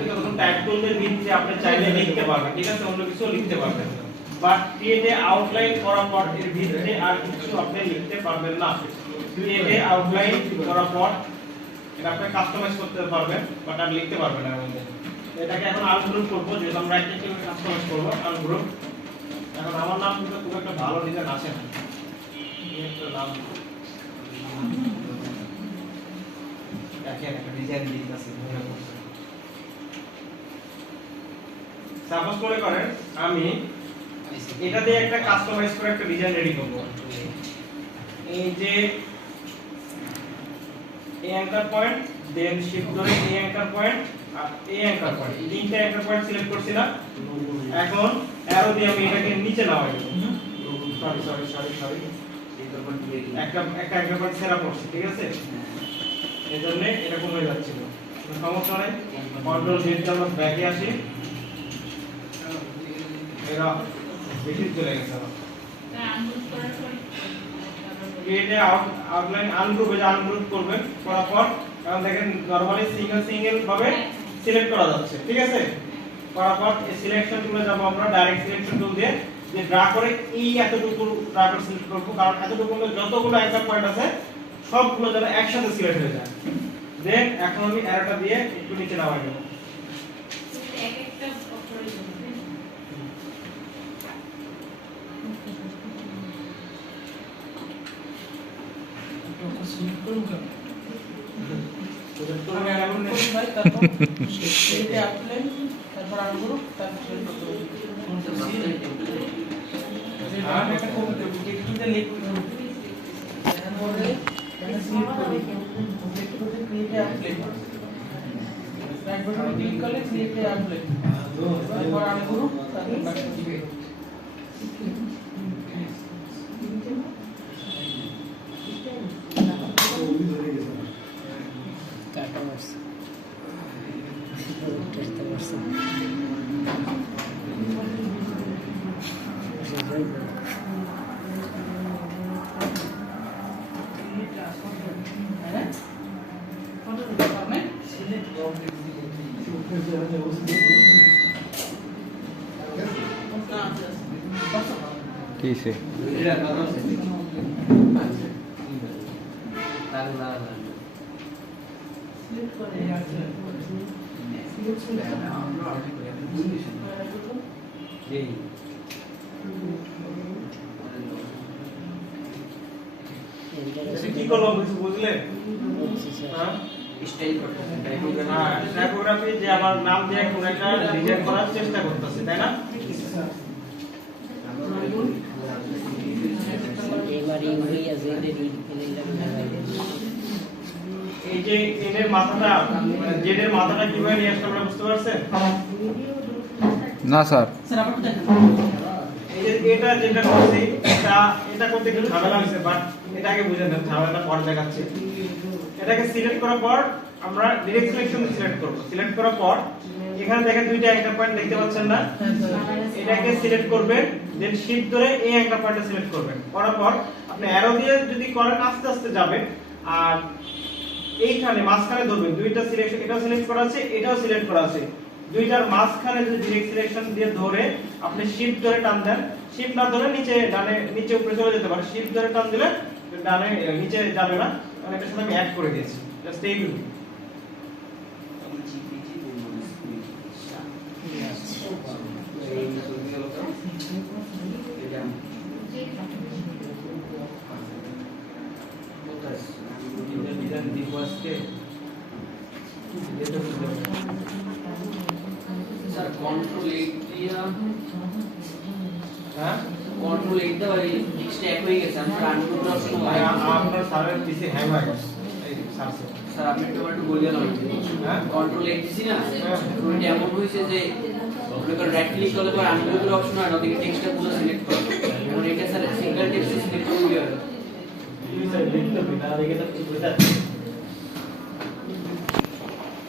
থাকবে তখন টাইপ টুলের ভিত্তিতে আপনি চাইলে লিখতে পারবেন, ঠিক আছে, অন্য কিছু লিখতে পারবেন। বাট ক্রিয়েটে আউটলাইন করার পর এর ভিতরে আর কিছু আপনি লিখতে পারবেন না। ক্রিয়েটে আউটলাইন করার পর এটা আপনি কাস্টমাইজ করতে পারবেন, বাট আর লিখতে পারবেন না। এটাকে এখন আনগ্রুপ করব, যেহেতু আমরা একটা কিভাবে কাস্টমাইজ করব আনগ্রুপ। এখন আমার নাম কিন্তু খুব একটা ভালো ডিজাইন আসে না, একটা নাম দেখেন একটা ডিজাইন দিতেছি মনে করছেন। সাপোজ মনে করেন আমি এটা দিয়ে একটা কাস্টমাইজ করে একটা ডিজাইন রেডি করব। এই যে এই অ্যাঙ্কার পয়েন্ট, দেন শিফট ধরে এই অ্যাঙ্কার পয়েন্ট আর এই অ্যাঙ্কার পয়েন্ট, এই তিনটা অ্যাঙ্কার পয়েন্ট সিলেক্ট করছি না। এখন অ্যারো দিয়ে আমি এটাকে নিচে নামাই দেব। সরি একটা অ্যাঙ্কার পয়েন্ট সেরা পড়ছে, ঠিক আছে, এজন্য এরকম হয়ে যাচ্ছিল। সমস্যা নাই, কন্ট্রোল জেড দিয়ে আমরা ব্যাকে আসি। এরা বেশি চলে গেছে আবার ক্রিয়েটে আউটলাইন আনগ্রুপ, এটা আনগ্রুপ করবেন করার পর এখন দেখেন নরমালি সিঙ্গেল ভাবে সিলেক্ট করা যাচ্ছে, ঠিক আছে। করার পর এই সিলেকশন টুলে যাব আমরা, ডাইরেক্ট সিলেকশন টুল দিয়ে যে ড্রা করে এই এতটুকু ড্রা করে সিলেক্ট করব, কারণ এতটুকু যতগুলো অ্যাঙ্কার পয়েন্ট আছে সবগুলো যেন একসাথে সিলেক্ট হয়ে যায়। দেন এখন আমি অ্যারোটা দিয়ে একটু নিচে নামাই দেব। একটা সিলেক্ট করুন কেন? তো আমি এমন করব ভাই, তারপর এইটা আউটলাইন, তারপর আনগ্রুপ, তারপর সিলেক্ট করব। কোনটা সিলেক্ট আর একটা কোড দেব, টেক্সটটা লিখব। তারপরে এটা সিলেক্ট করব, টেক্সটটা ক্রিয়েট আউটলাইন, রাইট বাটনে ক্লিক করলে ক্রিয়েট আউটলাইন, তারপর আনগ্রুপ, তারপর ব্যাক করব। কিসে কি করলাম কিছু বুঝলেন? হ্যাঁ, টাইপোগ্রাফি যে আমার নাম দিয়ে কোন একটা ডিজাইন করার চেষ্টা করতেছে, তাই না? এই যে এর মাথাটা, জেড এর মাথাটা কিভাবে নিয়ে আসতে আমরা বুঝতে পারছেন? না স্যার, এই যে এটা যেটা করছি এটা করতে একটু ঝামেলা হয়েছে, বাট এটাকে বুঝে নেন, ঝামেলাটা পরে দেখাচ্ছি। এটাকে সিলেক্ট করার পর আমরা ডাইরেক্ট সিলেকশন সিলেক্ট করব। সিলেক্ট করার পর এখানে দেখেন দুইটা অ্যাঙ্কার পয়েন্ট দেখতে পাচ্ছেন না, এটাকে সিলেক্ট করবেন, দেন শিফট ধরে এই অ্যাঙ্কার পয়েন্টটা সিলেক্ট করবেন। করার পর আপনি অ্যারো দিয়ে যদি করেন আস্তে আস্তে যাবেন, আর এইখানে মাঝখানে ধরবেন, দুইটা সিলেকশন, এটাও সিলেক্ট করা আছে, এটাও সিলেক্ট করা আছে, দুইটার মাঝখানে যদি ডাইরেক্ট সিলেকশন দিয়ে ধরে আপনি শিফট ধরে টান দেন, শিফট না ধরে নিচে ডানে নিচে উপরে চলে যেতে পারে, শিফট ধরে টান দিলে ডানে নিচে যাবে না, মানে এটার সাথে আমি অ্যাড করে দিয়েছি, জাস্ট এইটুকু। স্যার কন্ট্রোল 8 দিয়া, হ্যাঁ, কন্ট্রোল 8 দাও, এই টেক্সট এক হয়ে গেছে। আমরা আনগ্রুপ অপশন হয়, আপনার সার্ভার পিসি হ্যাং হয়ে গেছে, এই সার্চে। স্যার আপনি একটু বলিয়ে দাও। হ্যাঁ, কন্ট্রোল 8 দিছি না, ওইটা এমন হইছে যে আপনাকে রাইট ক্লিক করলে পর আনগ্রুপের অপশন হয়, ওদিকে টেক্সটটা পুরো সিলেক্ট করো। এখন এটা স্যার সিঙ্গেল টেক্সট সিলেক্ট করলে হবে। লিখতে হবে না, লিখে তো বুঝতে